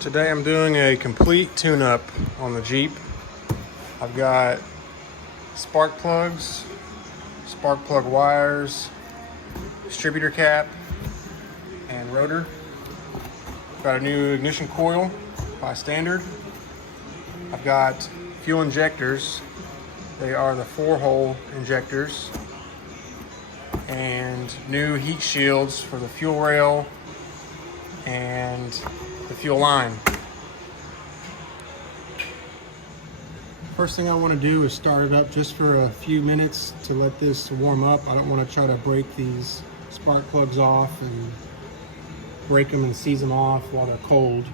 Today I'm doing a complete tune-up on the Jeep. I've got spark plugs, spark plug wires, distributor cap, and rotor. Got a new ignition coil by standard. I've got fuel injectors. They are the 4-hole injectors. And new heat shields for the fuel rail and the fuel line. First thing I want to do is start it up just for a few minutes to let this warm up. I don't want to try to break these spark plugs off and break them and seize them off while they're cold.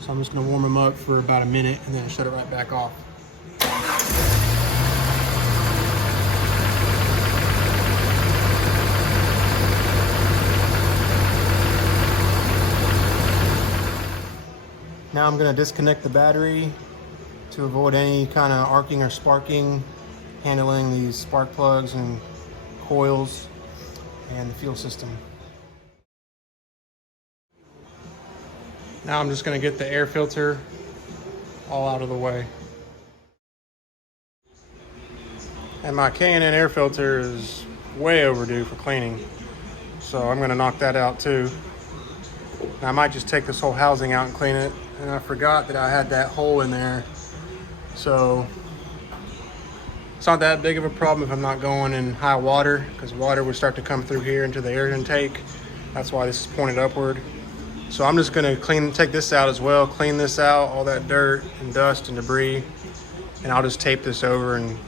So I'm just going to warm them up for about a minute and then shut it right back off. Now I'm going to disconnect the battery to avoid any kind of arcing or sparking, handling these spark plugs and coils and the fuel system. Now I'm just going to get the air filter all out of the way. And my K&N air filter is way overdue for cleaning, so I'm going to knock that out too. And I might just take this whole housing out and clean it. And I forgot that I had that hole in there. So it's not that big of a problem if I'm not going in high water, because water would start to come through here into the air intake. That's why this is pointed upward. So I'm just gonna take this out as well, clean this out, all that dirt and dust and debris. And I'll just tape this over and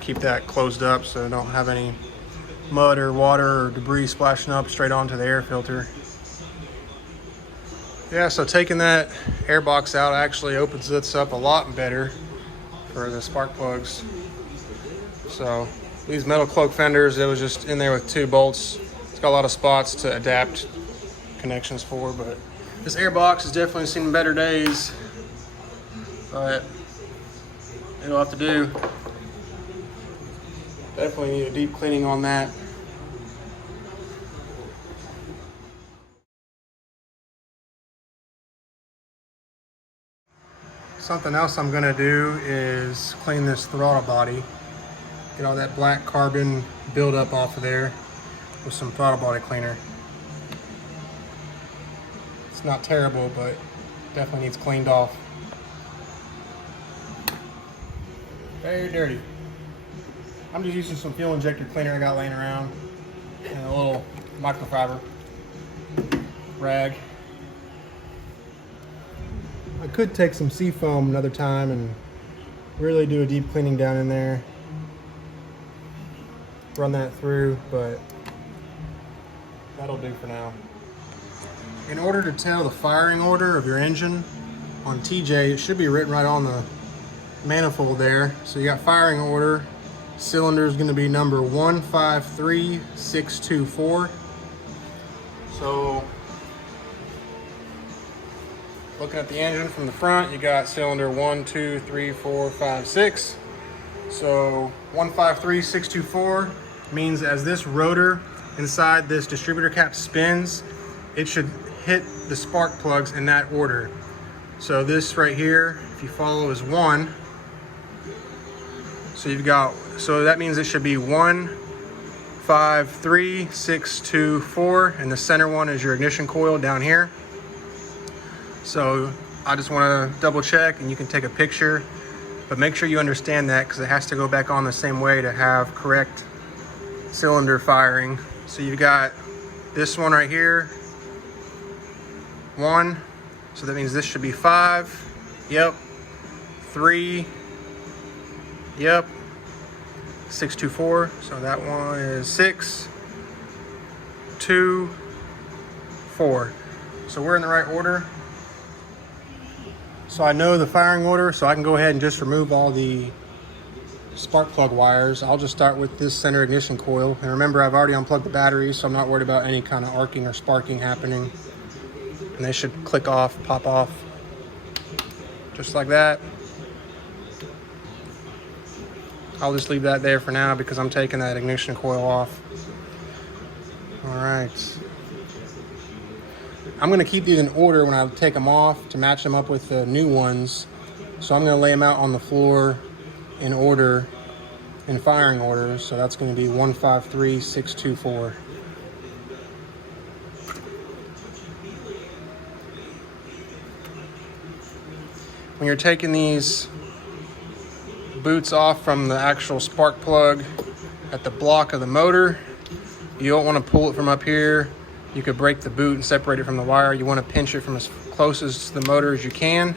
keep that closed up so I don't have any mud or water or debris splashing up straight onto the air filter. Yeah, so taking that air box out actually opens this up a lot better for the spark plugs. So these metal cloak fenders, it was just in there with 2 bolts. It's got a lot of spots to adapt connections for, but this air box has definitely seen better days, but it'll have to do. Definitely need a deep cleaning on that. Something else I'm gonna do is clean this throttle body. Get all that black carbon buildup off of there with some throttle body cleaner. It's not terrible, but definitely needs cleaned off. Very dirty. I'm just using some fuel injector cleaner I got laying around and a little microfiber rag. I could take some seafoam another time and really do a deep cleaning down in there. Run that through, but that'll do for now. In order to tell the firing order of your engine on TJ, it should be written right on the manifold there. So you got firing order. Cylinder is going to be number 153624. So looking at the engine from the front, you got cylinder 1, 2, 3, 4, 5, 6. So 153624 means as this rotor inside this distributor cap spins, it should hit the spark plugs in that order. So this right here, if you follow, is 1. So that means it should be 153624, and the center one is your ignition coil down here. So I just want to double check, and you can take a picture, but make sure you understand that because it has to go back on the same way to have correct cylinder firing. So you've got this one right here, 1, so that means this should be 5, yep, 3, yep, 624, so that one is 6, 2, 4. So we're in the right order. So I know the firing order, so I can go ahead and just remove all the spark plug wires. I'll just start with this center ignition coil. And remember, I've already unplugged the batteries, so I'm not worried about any kind of arcing or sparking happening. And they should click off, pop off, just like that. I'll just leave that there for now because I'm taking that ignition coil off. All right. I'm going to keep these in order when I take them off to match them up with the new ones. So I'm going to lay them out on the floor in order, in firing order. So that's going to be 1, 5, 3, 6, 2, 4. When you're taking these boots off from the actual spark plug at the block of the motor, you don't want to pull it from up here. You could break the boot and separate it from the wire. You want to pinch it from as closest to the motor as you can.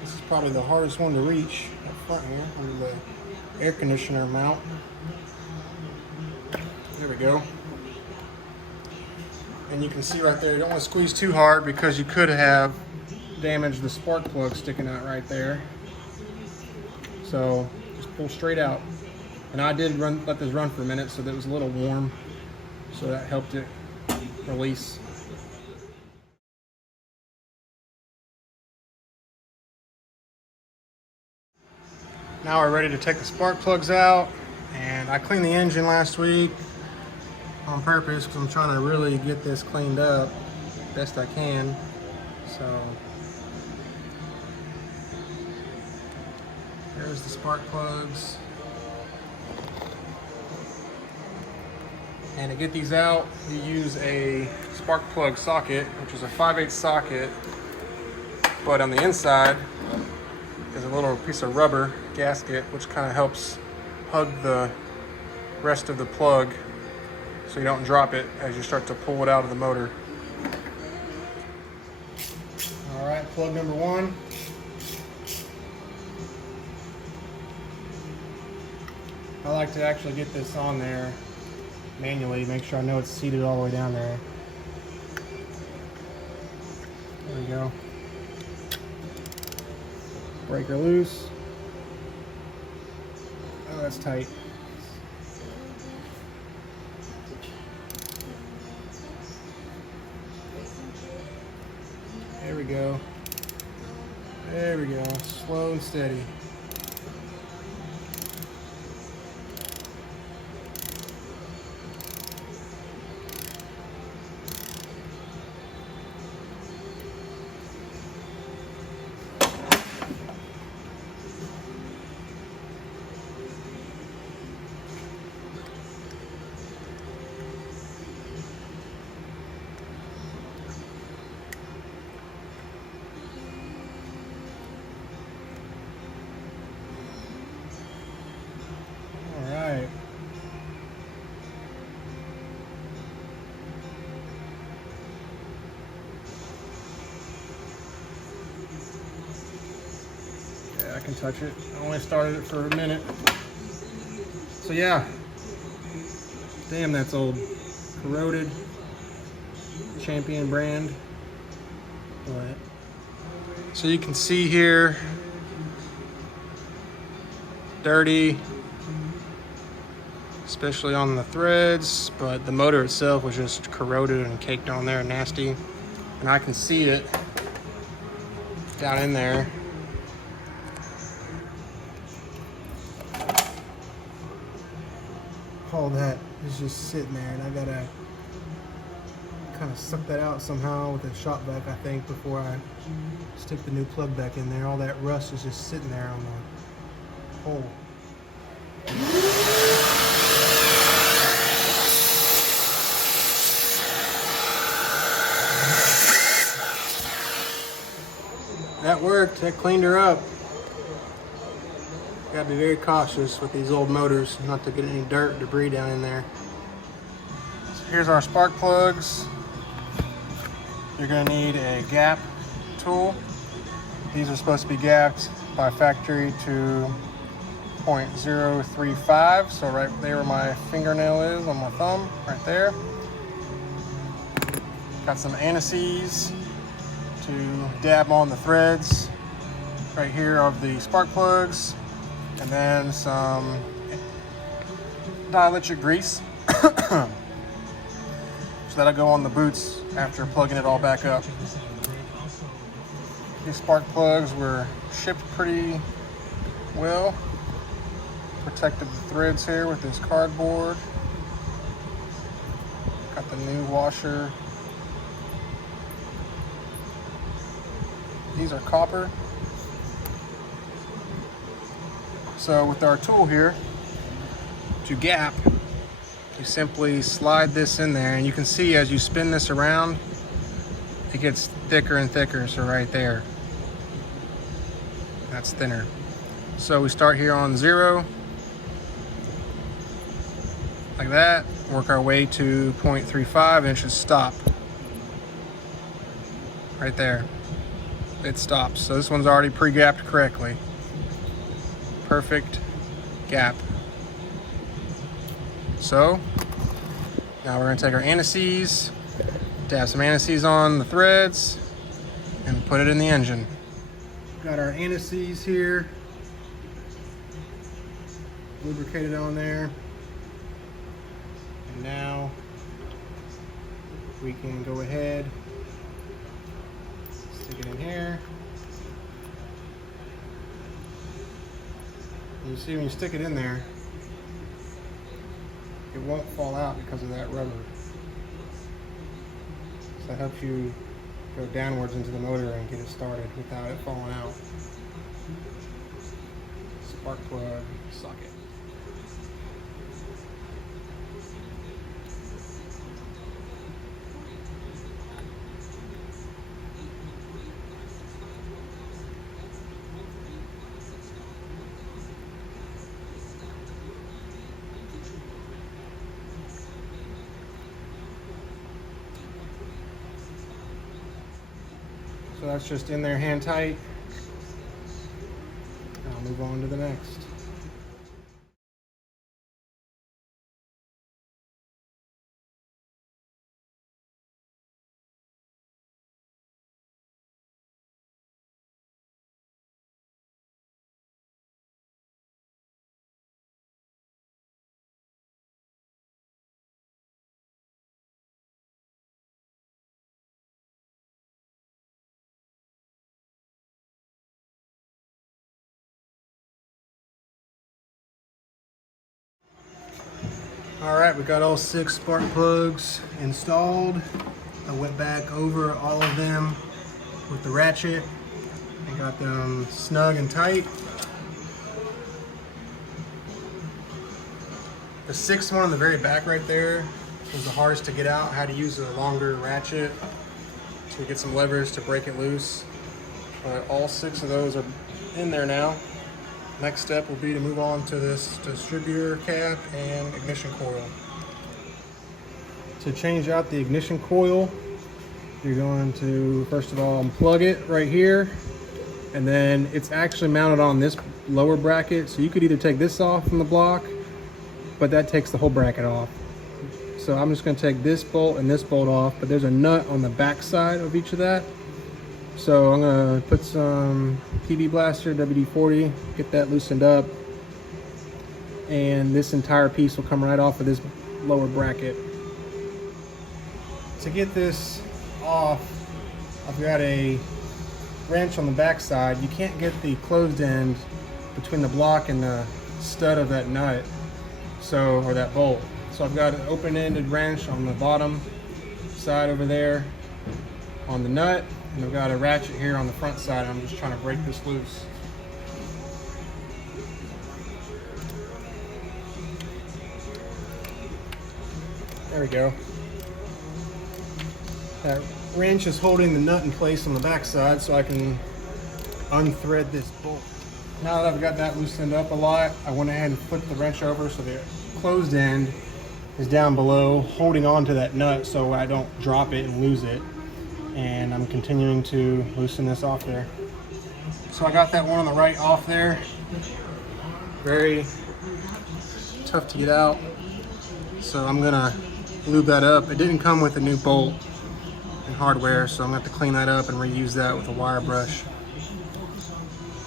This is probably the hardest one to reach up front here under the air conditioner mount. There we go. And you can see right there, you don't want to squeeze too hard because you could have damaged the spark plug sticking out right there. So just pull straight out. And I did let this run for a minute so that it was a little warm. So that helped it release. Now we're ready to take the spark plugs out. And I cleaned the engine last week on purpose because I'm trying to really get this cleaned up best I can. So there's the spark plugs. And to get these out, you use a spark plug socket, which is a 5/8 socket, but on the inside is a little piece of rubber gasket which kind of helps hug the rest of the plug so you don't drop it as you start to pull it out of the motor. All right, plug number 1. I like to actually get this on there manually, make sure I know it's seated all the way down there. There we go. Breaker loose. Oh, that's tight. There we go. There we go. Slow and steady. I can touch it. I only started it for a minute. So yeah. Damn, that's old. Corroded. Champion brand. But so you can see here, dirty, especially on the threads, but the motor itself was just corroded and caked on there, nasty. And I can see it down in there. All that is just sitting there, and I gotta kind of suck that out somehow with a shop vac, I think, before I stick the new plug back in there. All that rust is just sitting there on the hole. That worked. That cleaned her up. Gotta be very cautious with these old motors not to get any dirt, debris down in there. So here's our spark plugs. You're gonna need a gap tool. These are supposed to be gapped by factory to 0.035. So right there where my fingernail is on my thumb, right there. Got some anti-seize to dab on the threads right here of the spark plugs. And then some dielectric grease. So that'll go on the boots after plugging it all back up. These spark plugs were shipped pretty well. Protected the threads here with this cardboard. Got the new washer. These are copper. So with our tool here, to gap, you simply slide this in there, and you can see as you spin this around, it gets thicker and thicker. So right there, that's thinner. So we start here on 0, like that, work our way to 0.35, and it should stop right there. It stops. So this one's already pre-gapped correctly. Perfect gap. So now we're going to take our anti-seize, dab some anti-seize on the threads, and put it in the engine. Got our anti-seize here, lubricated on there, and now we can go ahead, stick it in here. And you see when you stick it in there, it won't fall out because of that rubber. So that helps you go downwards into the motor and get it started without it falling out. Spark plug socket. So that's just in there hand tight. I'll move on to the next. All right, we got all 6 spark plugs installed. I went back over all of them with the ratchet and got them snug and tight. The 6th one on the very back right there was the hardest to get out. I had to use a longer ratchet to get some levers to break it loose. But all 6 of those are in there now. Next step will be to move on to this distributor cap and ignition coil. To change out the ignition coil, you're going to first of all unplug it right here, and then it's actually mounted on this lower bracket, so you could either take this off from the block, but that takes the whole bracket off. So I'm just going to take this bolt and this bolt off, but there's a nut on the back side of each of that. So I'm going to put some PB Blaster, WD-40, get that loosened up, and this entire piece will come right off of this lower bracket. To get this off, I've got a wrench on the back side. You can't get the closed end between the block and the stud of that nut, or that bolt. So I've got an open-ended wrench on the bottom side over there on the nut, and I've got a ratchet here on the front side. I'm just trying to break this loose. There we go. That wrench is holding the nut in place on the back side so I can unthread this bolt. Now that I've got that loosened up a lot, I went ahead and flipped the wrench over so the closed end is down below, holding on to that nut so I don't drop it and lose it. And I'm continuing to loosen this off there. So I got that one on the right off there. Very tough to get out. So I'm gonna lube that up. It didn't come with a new bolt and hardware, so I'm gonna have to clean that up and reuse that with a wire brush.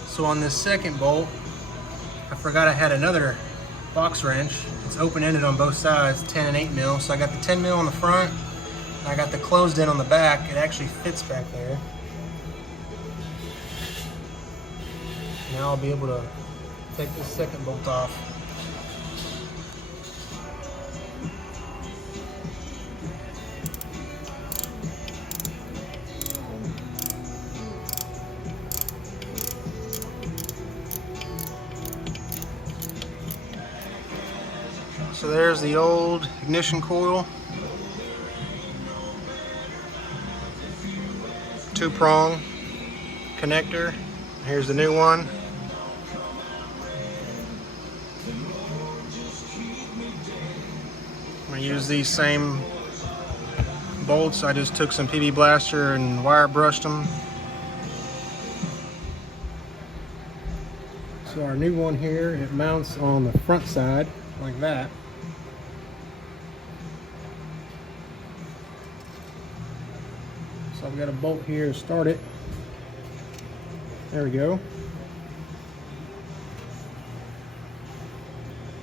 So on this second bolt, I forgot I had another box wrench. It's open-ended on both sides, 10 and 8 mil. So I got the 10 mil on the front, and I got the closed end on the back. It actually fits back there. Now I'll be able to take this second bolt off. So there's the old ignition coil. 2-prong connector. Here's the new one. I'm going to use these same bolts. I just took some PB Blaster and wire brushed them. So our new one here, it mounts on the front side like that. So I've got a bolt here to start it. There we go.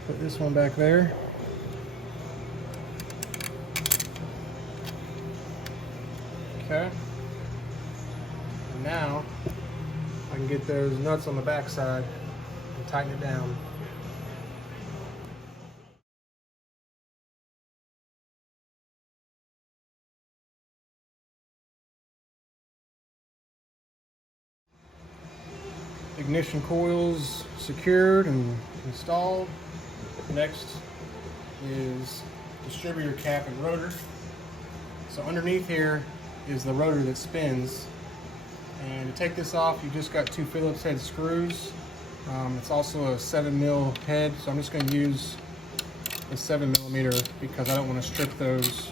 Put this one back there. Okay. And now I can get those nuts on the back side and tighten it down. Ignition coils secured and installed. Next is distributor cap and rotor. So underneath here is the rotor that spins. And to take this off, you just got 2 Phillips head screws. It's also a 7mm head, so I'm just going to use a 7mm because I don't want to strip those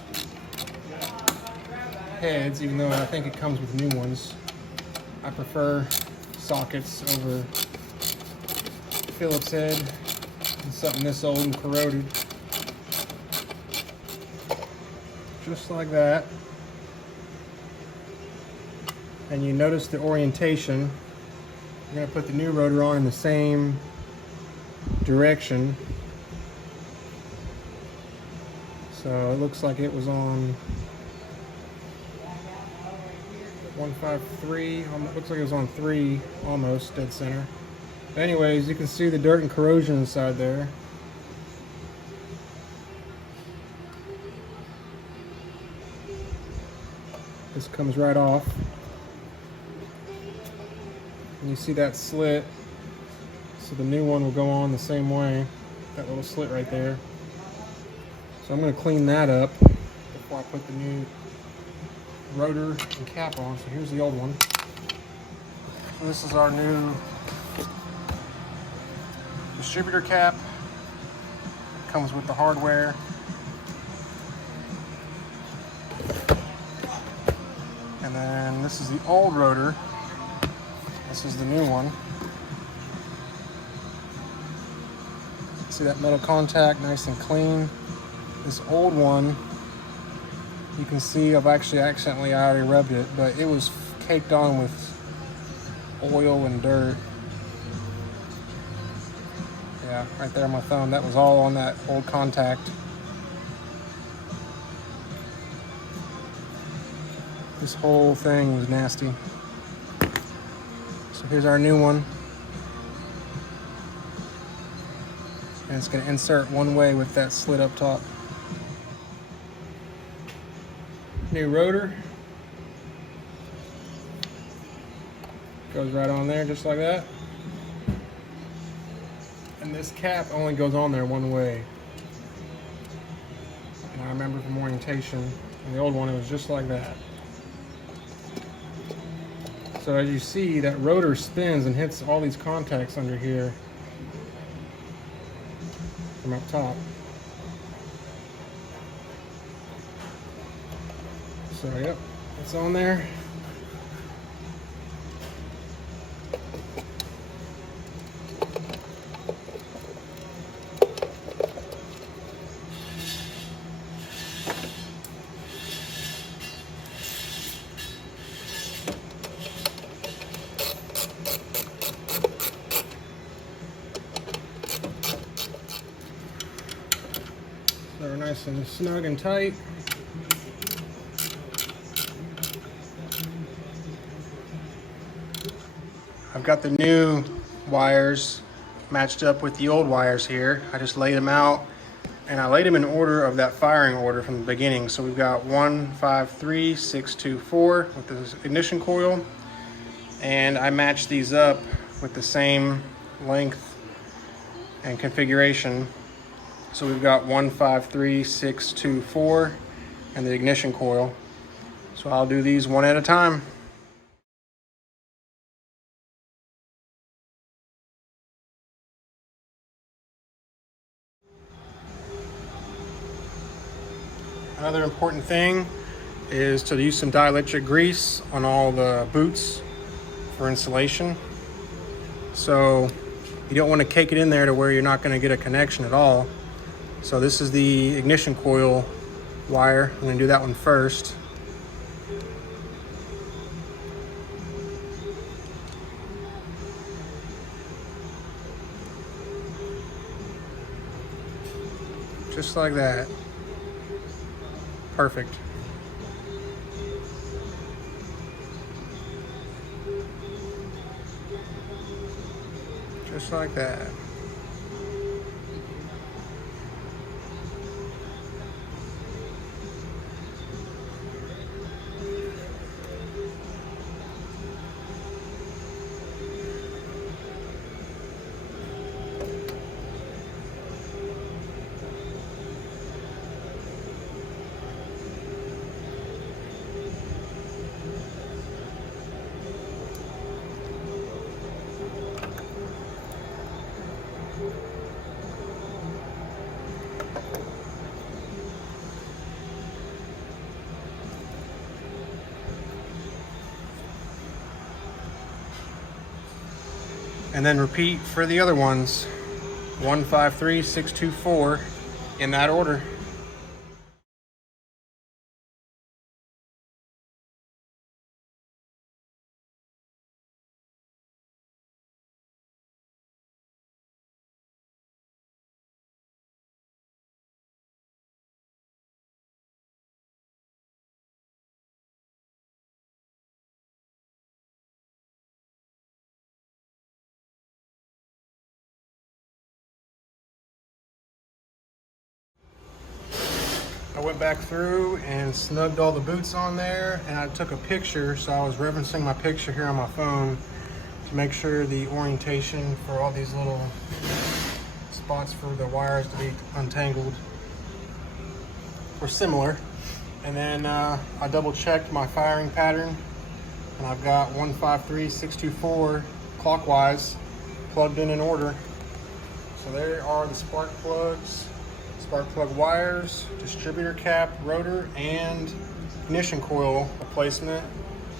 heads, even though I think it comes with new ones. I prefer sockets over Phillips head and something this old and corroded. Just like that. And you notice the orientation. I'm going to put the new rotor on in the same direction. So it looks like it was on 153. It looks like it was on 3, almost dead center. But anyways, you can see the dirt and corrosion inside there. This comes right off. And you see that slit. So the new one will go on the same way. That little slit right there. So I'm going to clean that up before I put the new rotor and cap on. So here's the old one. So this is our new distributor cap. It comes with the hardware. And then this is the old rotor. This is the new one. See that metal contact, nice and clean. This old one, you can see I've actually accidentally already rubbed it, but it was caked on with oil and dirt. Yeah, right there on my thumb. That was all on that old contact. This whole thing was nasty. So here's our new one. And it's going to insert one way with that slit up top. New rotor. Goes right on there just like that. And this cap only goes on there one way. And I remember from orientation, in the old one it was just like that. So as you see, that rotor spins and hits all these contacts under here from up top. So yep, it's on there. So they're nice and snug and tight. I've got the new wires matched up with the old wires here. I just laid them out, and I laid them in order of that firing order from the beginning. So we've got 1, 5, 3, 6, 2, 4 with the ignition coil, and I matched these up with the same length and configuration. So we've got 1, 5, 3, 6, 2, 4, and the ignition coil. So I'll do these one at a time. Another important thing is to use some dielectric grease on all the boots for insulation. So you don't want to cake it in there to where you're not going to get a connection at all. So this is the ignition coil wire. I'm going to do that one first. Just like that. Perfect. Just like that. And then repeat for the other ones. 1, 5, 3, 6, 2, 4 in that order. I went back through and snugged all the boots on there, and I took a picture, so I was referencing my picture here on my phone to make sure the orientation for all these little spots for the wires to be untangled were similar. And then I double checked my firing pattern, and I've got 1, 5, 3, 6, 2, 4 clockwise plugged in order. So there are the spark plugs, spark plug wires, distributor cap, rotor, and ignition coil replacement.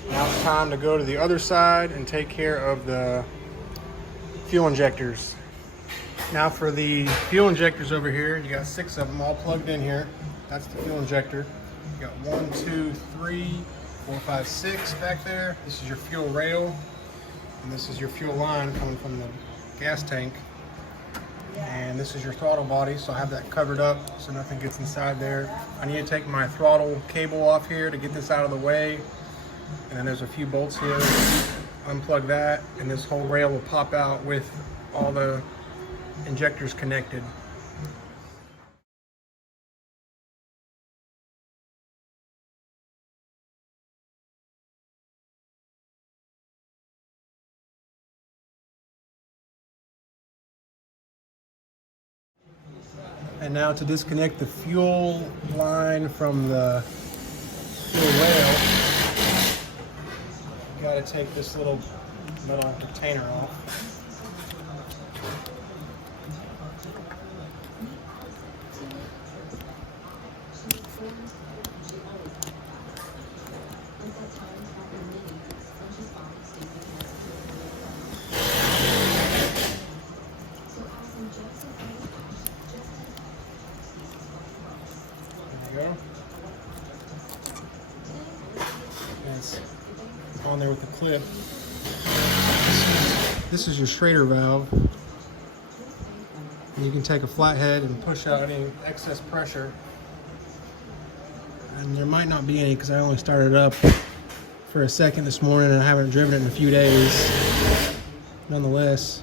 Now it's time to go to the other side and take care of the fuel injectors. Now for the fuel injectors over here, you got 6 of them all plugged in here. That's the fuel injector. You got 1, 2, 3, 4, 5, 6 back there. This is your fuel rail, and this is your fuel line coming from the gas tank. And this is your throttle body, so I have that covered up so nothing gets inside there. I need to take my throttle cable off here to get this out of the way. And then there's a few bolts here. Unplug that, and this whole rail will pop out with all the injectors connected. And now to disconnect the fuel line from the fuel rail, you gotta take this little metal retainer off. There you go. It's on there with the clip. This is your Schrader valve. And you can take a flathead and push out any excess pressure. And there might not be any because I only started up for a second this morning and I haven't driven it in a few days. Nonetheless,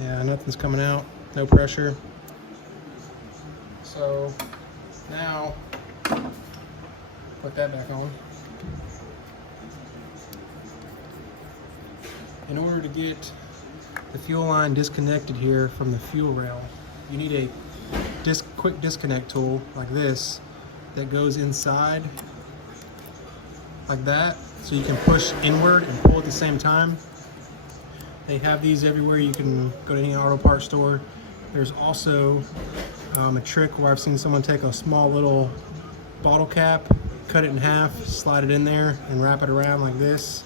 Yeah, nothing's coming out, no pressure. So now, put that back on. In order to get the fuel line disconnected here from the fuel rail, you need a quick disconnect tool like this that goes inside like that, so you can push inward and pull at the same time. They have these everywhere. You can go to any auto parts store. There's also a trick where I've seen someone take a small little bottle cap, cut it in half, slide it in there, and wrap it around like this,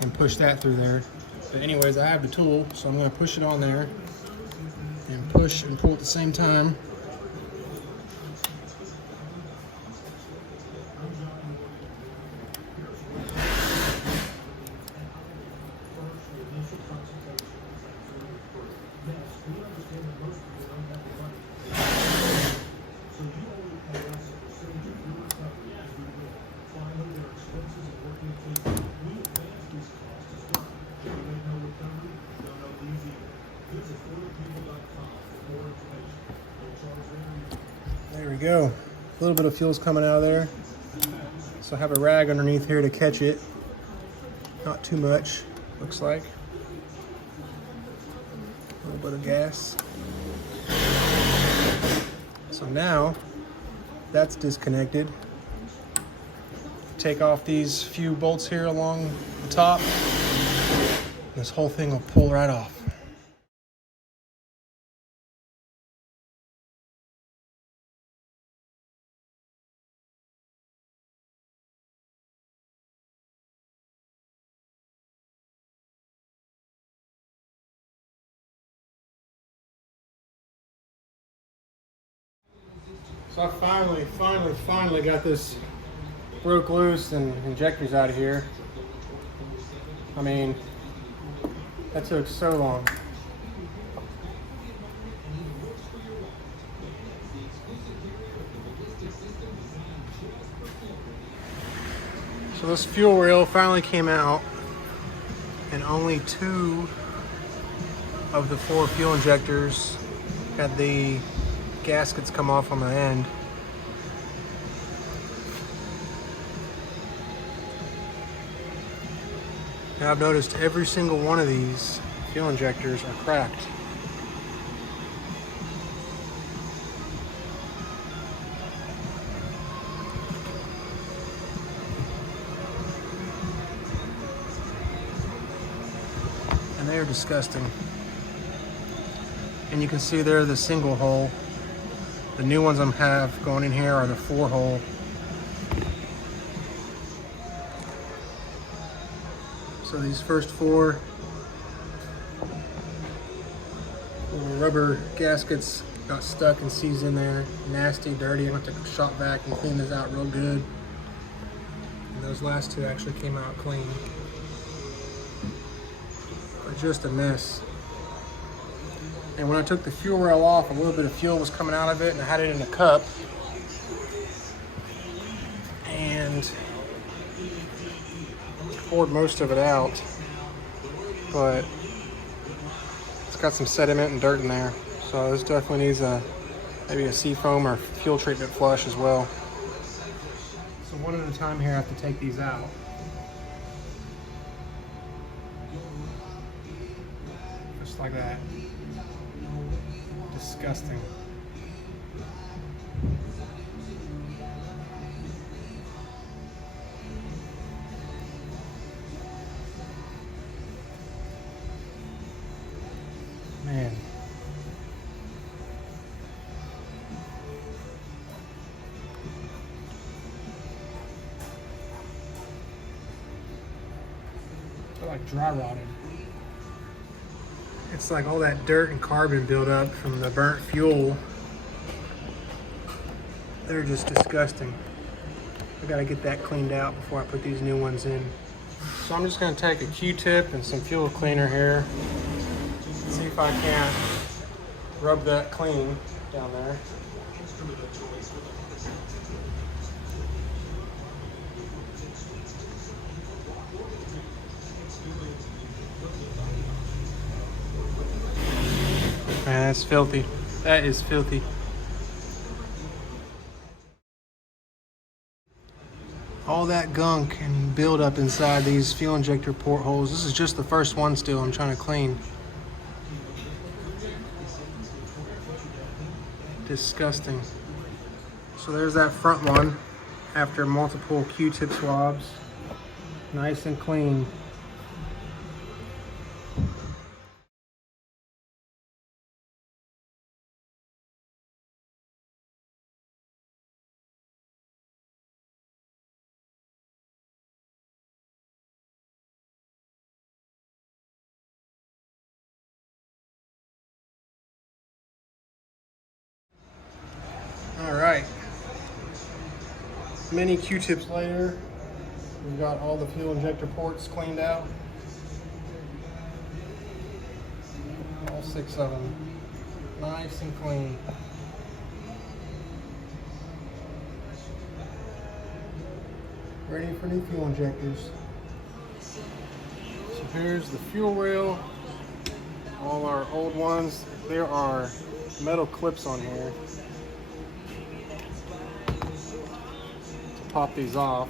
and push that through there. But anyways, I have the tool, so I'm going to push it on there, and push and pull at the same time. There we go. A little bit of fuel's coming out of there. So I have a rag underneath here to catch it. Not too much, looks like. A little bit of gas. So now that's disconnected. Take off these few bolts here along the top. This whole thing will pull right off. So I finally got this broke loose and injectors out of here. I mean, that took so long. So this fuel rail finally came out, and only 2 of the 4 fuel injectors had the gaskets come off on the end. Now I've noticed every single one of these fuel injectors are cracked. And they are disgusting. And you can see there the single hole. The new ones I have going in here are the 4-hole. So these first 4 little rubber gaskets got stuck and seized in there. Nasty, dirty. I'm gonna take a shop vac and clean this out real good. And those last 2 actually came out clean. But just a mess. And when I took the fuel rail off, a little bit of fuel was coming out of it, and I had it in a cup. And poured most of it out, but it's got some sediment and dirt in there. So this definitely needs maybe a seafoam or fuel treatment flush as well. So one at a time here, I have to take these out. Just like that. Disgusting. Man. They're like dry rotted. It's like all that dirt and carbon buildup from the burnt fuel. They're just disgusting. I gotta get that cleaned out before I put these new ones in. So I'm just gonna take a Q-tip and some fuel cleaner here. See if I can't rub that clean down there. That's filthy. That is filthy. All that gunk and buildup inside these fuel injector portholes. This is just the first one still I'm trying to clean. Disgusting. So there's that front one after multiple Q-tip swabs. Nice and clean. All right. Many Q-tips later, we've got all the fuel injector ports cleaned out. All 6 of them. Nice and clean. Ready for new fuel injectors. So here's the fuel rail. All our old ones. There are metal clips on here to pop these off.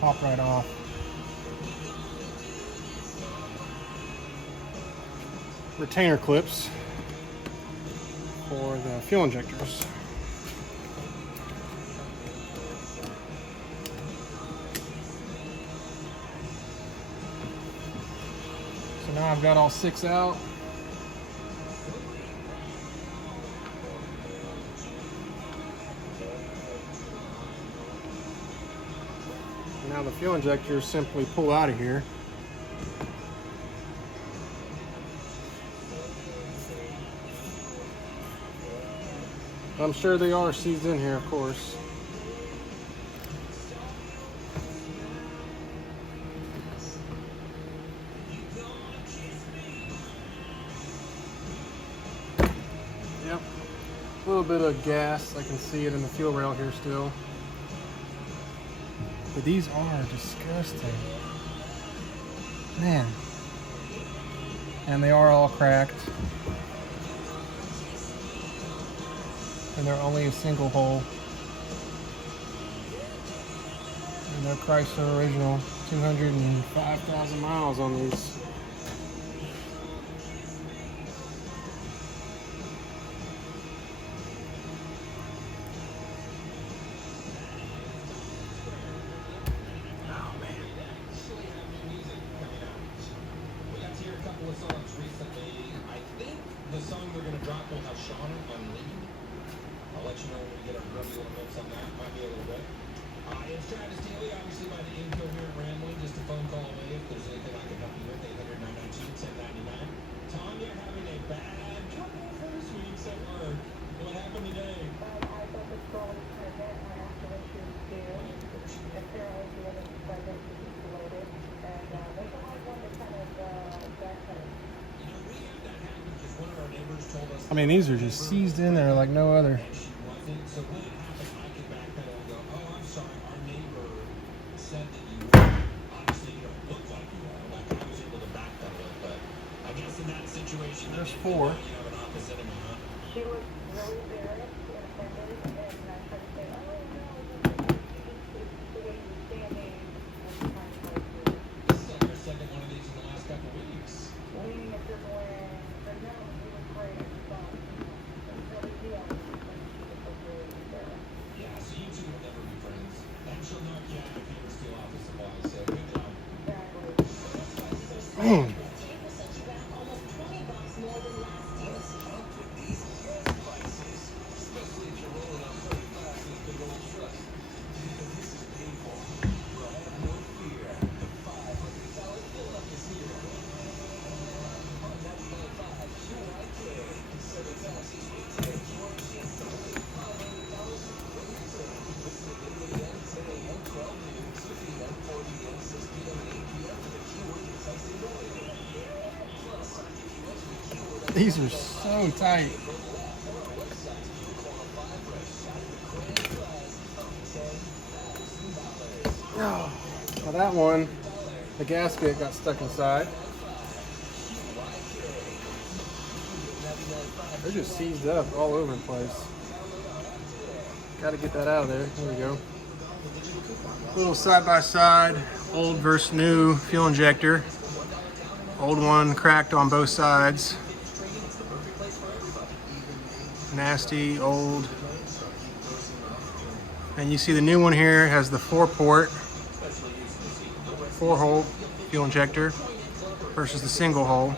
Pop right off. Retainer clips for the fuel injectors. So now I've got all 6 out. Now the fuel injectors simply pull out of here. I'm sure they are seized in here, of course. Yep, a little bit of gas. I can see it in the fuel rail here still. But these are disgusting. Man. And they are all cracked. And they're only a single hole. And they're Chrysler original. 205,000 miles on these. The song we're going to drop will have Sean on lead. I'll let you know when we get our review notes on that. Might be a little bit. It's Travis Daly, obviously by the Incoherent Rambling. Just a phone call away if there's anything I can help you with. 800-992-1099. Tom, you're having a bad couple first weeks at work. What happened today? I thought the scrolling permit went after the shoot due. Apparently the other present is loaded. And there's a hard one to kind of backpedal. I mean, these are just seized in there like no other. So when it happened, I could backpedal and go, oh, I'm sorry, our neighbor said that you were. Obviously, you don't look like you are. Like I was able to backpedal it, but I guess in that situation, there's 4. You have an office enemy, huh? She was really embarrassed and offended, and I tried to say, oh, no, it's the way you standing. And trying to fight through it. This is like our second one of these in the last couple of weeks. Leaning a different way, but no, it was great. So, it's no big deal. It's okay. These are so tight. Oh, well, that one, the gasket got stuck inside. They're just seized up all over the place. Got to get that out of there. There we go. Little side-by-side, old versus new fuel injector. Old one cracked on both sides. Nasty, old. And you see the new one here has the 4-port, 4-hole fuel injector versus the single hole.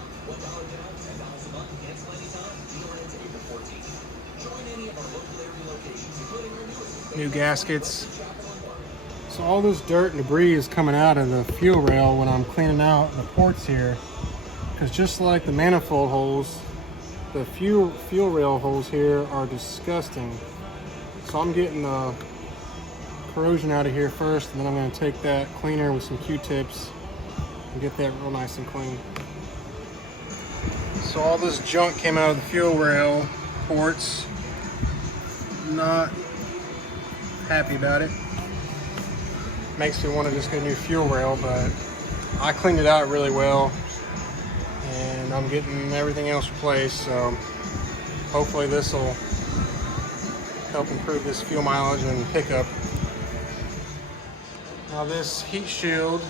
New gaskets. So all this dirt and debris is coming out of the fuel rail when I'm cleaning out the ports here. Because just like the manifold holes, the fuel rail holes here are disgusting. So I'm getting the corrosion out of here first, and then I'm going to take that cleaner with some Q-tips and get that real nice and clean. So all this junk came out of the fuel rail ports. Not happy about it. Makes me want to just get a new fuel rail, but I cleaned it out really well and I'm getting everything else replaced, so hopefully this will help improve this fuel mileage and pickup. Now this heat shield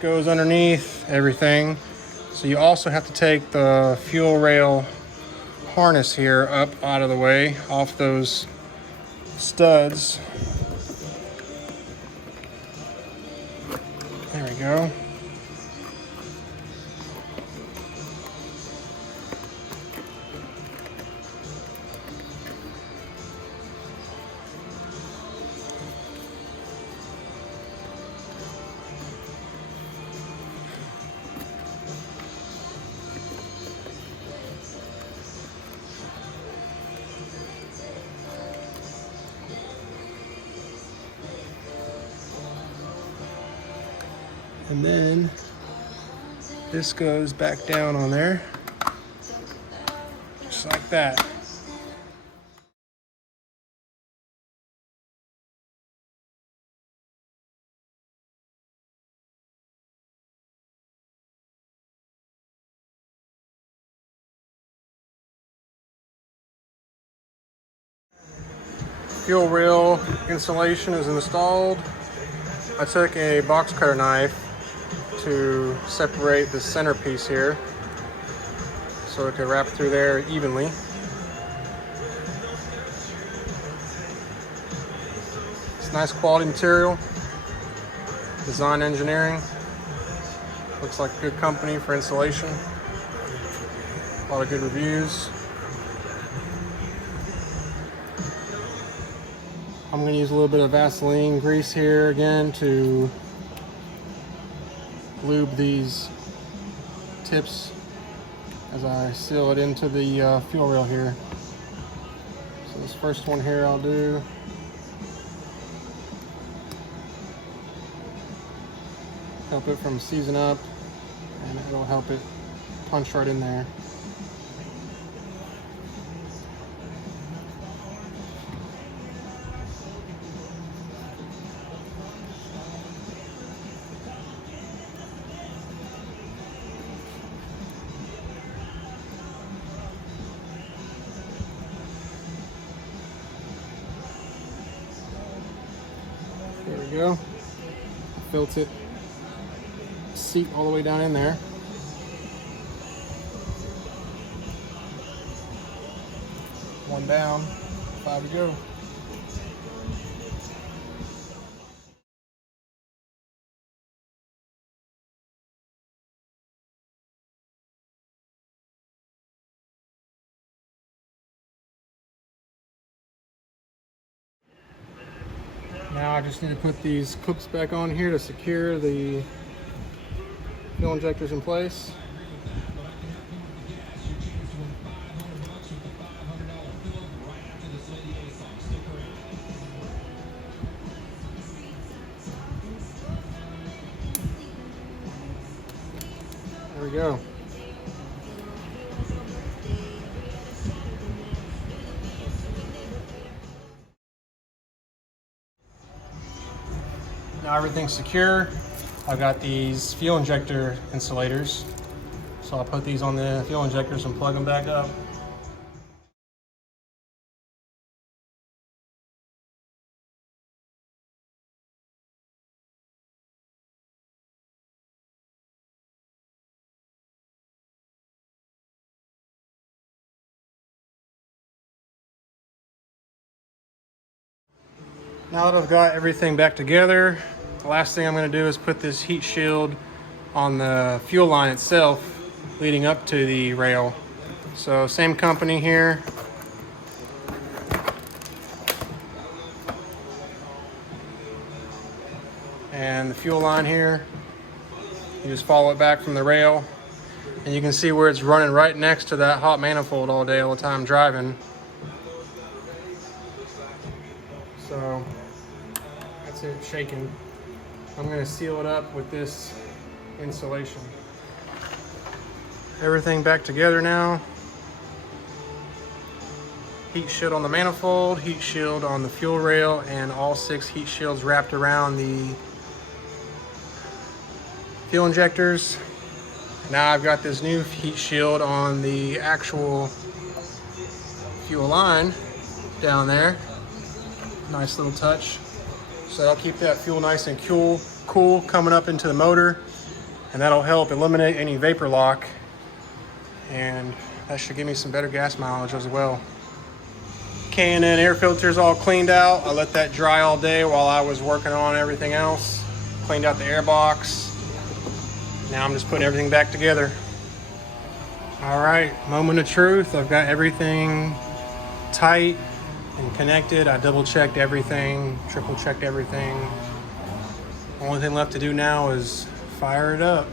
goes underneath everything, so you also have to take the fuel rail harness here up out of the way off those studs. There we go. And then this goes back down on there, just like that. Fuel rail insulation is installed. I took a box cutter knife to separate the centerpiece here so it could wrap through there evenly. It's nice quality material. Design Engineering. Looks like a good company for insulation. A lot of good reviews. I'm going to use a little bit of Vaseline grease here again to lube these tips as I seal it into the fuel rail here. So this first one here I'll do. Help it from seizing up, and it'll help it punch right in there. There we go. Filled it seat all the way down in there. One down, 5 to go. Now I just need to put these clips back on here to secure the fuel injectors in place. There we go. Now everything's secure. I've got these fuel injector insulators. So I'll put these on the fuel injectors and plug them back up. Now that I've got everything back together, the last thing I'm going to do is put this heat shield on the fuel line itself leading up to the rail. So same company here. And the fuel line here, you just follow it back from the rail and you can see where it's running right next to that hot manifold all day, all the time driving. So that's it shaking. I'm going to seal it up with this insulation. Everything back together now. Heat shield on the manifold, heat shield on the fuel rail, and all 6 heat shields wrapped around the fuel injectors. Now I've got this new heat shield on the actual fuel line down there. Nice little touch. So that'll keep that fuel nice and cool coming up into the motor, and that'll help eliminate any vapor lock, and that should give me some better gas mileage as well. K&N air filter's all cleaned out. I let that dry all day while I was working on everything else. Cleaned out the air box. Now I'm just putting everything back together. All right, moment of truth. I've got everything tight and connected. I double checked everything, triple checked everything. Only thing left to do now is fire it up.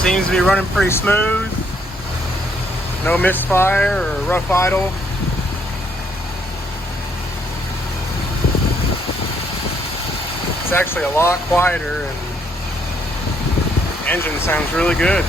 Seems to be running pretty smooth. No misfire or rough idle. It's actually a lot quieter and the engine sounds really good.